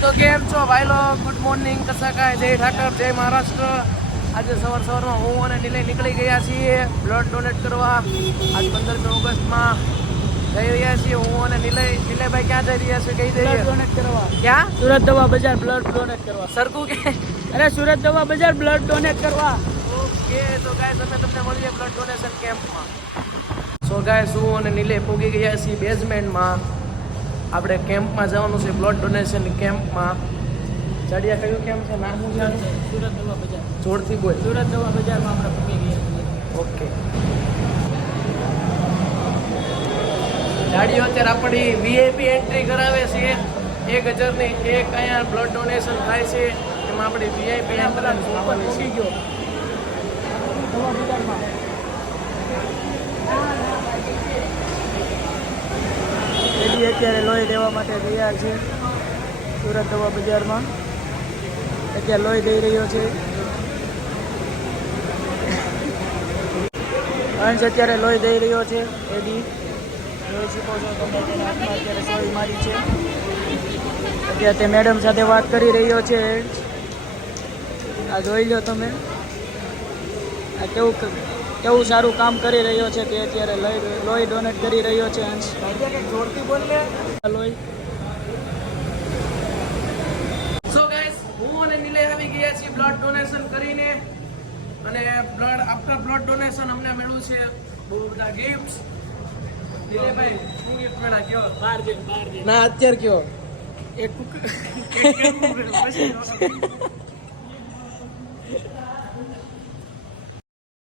તો કેમ છો ભાઈ લો, ગુડ મોર્નિંગ, કસા કાય, જય ઠાકર, જય મહારાષ્ટ્ર. આજે સવારમાં હું અને નિલય નીકળી ગયા છીએ બ્લડ ડોનેટ કરવા. આજ 15મી ઓગસ્ટમાં જઈ રહ્યા છીએ હું અને નિલયભાઈ. ક્યાં જઈ રહ્યા છે? કઈ જઈએ? બ્લડ ડોનેટ કરવા. ક્યાં? સુરત દવા બજાર બ્લડ ડોનેટ કરવા. સરખું કે? અરે સુરત દવા બજાર બ્લડ ડોનેટ કરવા. ઓકે, તો ગાઈસ અમે તમને મળીએ બ્લડ ડોનેશન કેમ્પમાં. સો ગાઈસ, હું અને નિલય પહોંચી ગયા છીએ બેઝમેન્ટમાં. આપણે કેમ્પમાં જવાનું છે, બ્લડ ડોનેશન કેમ્પમાં. ચાડિયા કયું કેમ્પ છે? નામ શું છે? સુરત દવા બજાર. જોરથી બોલ. સુરત દવા બજારમાં આપણે પહોંચી ગયા છીએ. ઓકે. ગાડીઓ અત્યારે આપણી વીઆઈપી એન્ટ્રી કરાવે છે. 1000ની એક અહીંયા બ્લડ ડોનેશન થાય છે. એમાં આપણી વીઆઈપી એન્ટ્રન્સ પહોંચી ગયો દવા બજારમાં. એડી અત્યારે લોહી દેવા માટે તૈયાર છે સુરત દવા બજારમાં. અત્યારે લોહી દઈ રહ્યો છે. અંશ અત્યારે લોહી દઈ રહ્યો છે. એડી જોઈ શકો છો તમે, તેના હાથમાં અત્યારે સોય મારી છે. અત્યારે તે મેડમ સાથે વાત કરી રહ્યો છે. આ જોઈ લો તમે, આ કેવું સારું કામ કરી રહ્યો છે. તે અત્યારે લોહી ડોનેટ કરી રહ્યો છે. અંશ જોરથી બોલ લે. લોહી. સો ગાઈસ, હું અને નિલય આવી ગયા છીએ બ્લડ ડોનેશન કરીને. અને આફ્ટર બ્લડ ડોનેશન અમને મળ્યું છે બહુ બધા ગિફ્ટ્સ. નિલયભાઈ, શું ગિફ્ટ મળ્યા? કયો? બહાર જઈને ના, અત્યારે કયો? એક